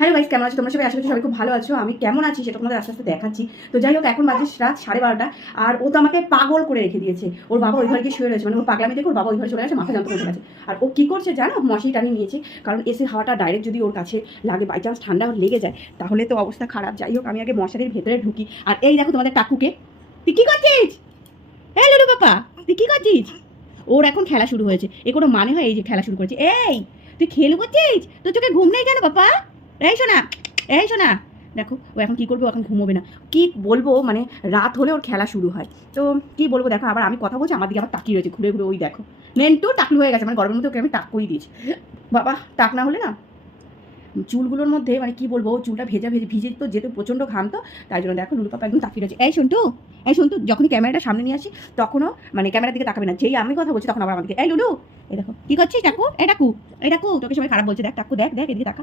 Hello guys, কেমন আছো তোমরা সবাই? আশা করছি সবাই খুব ভালো আছো। আমি কেমন আছি সেটা তোমাদের আস্তে আস্তে দেখাচ্ছি। তো যাই হোক, এখন বাজে রাত 12:30, আর ও তো আমাকে পাগল করে রেখে দিয়েছে। ওর বাবা ওই ঘরে গিয়ে শুয়ে রয়েছে, মানে ওর পাগলামি দেখে ওর বাবা ওই ঘরে চলে গেছে, মাথা যন্ত্রণা উঠে গেছে। আর ও কি করছে জানো? মশারি টানিয়ে নিয়েছে, কারণ এসির হাওয়াটা ডাইরেক্ট যদি ওর কাছে লাগে, বাই চান্স ঠান্ডা লেগে যায়, তাহলে তো অবস্থা খারাপ। যাই হোক, আমি আগে মশারির ভেতরে ঢুকি। আর এই দেখো তোমাদের টাকুকে, তুই কি করছিস? এই লুডু পাপা, তুই কি করছিস? ওর এখন খেলা শুরু হয়েছে। এ কোনো মানে হয়? এই যে খেলা শুরু করেছে। এই তুই খেলে করছিস? তোর চোখে ঘুম নেই কেন পাপা? এই শোনা, এই শোনা, দেখো ও এখন কি করবে, ও এখন ঘুমোবে না। কি বলবো, মানে রাত হলে ওর খেলা শুরু হয়। তো কি বলবো, দেখো আবার আমি কথা বলছি, আমার দিকে আবার তাকিয়ে রয়েছে ঘুরে ঘুরে। ওই দেখো, নেন্টু টাকলু হয়ে গেছে, মানে গরমের মধ্যে ওকে আমি টাক করে দিয়েছি। বাবা, টাক না হলে না চুলগুলোর মধ্যে, মানে কি বলবো, চুলটা ভিজে তো, যেহেতু প্রচণ্ড ঘাম, তো তাই জন্য দেখো লুলু পাপা একদম তাকিয়ে রয়েছে। এই সন্টু, যখনই ক্যামেরাটা সামনে নিয়ে আসি তখনও মানে ক্যামেরার দিকে তাকাবে না। যেই আমি কথা বলছি তখন আবার আমাদেরকে, এই লুডু, এই দেখো কি করছিস টাকু, এই টাকু, এই টাকু, তোকে সবাই খারাপ বলছে, দেখ টাকু, দেখ দেখ এদিকে তাকা।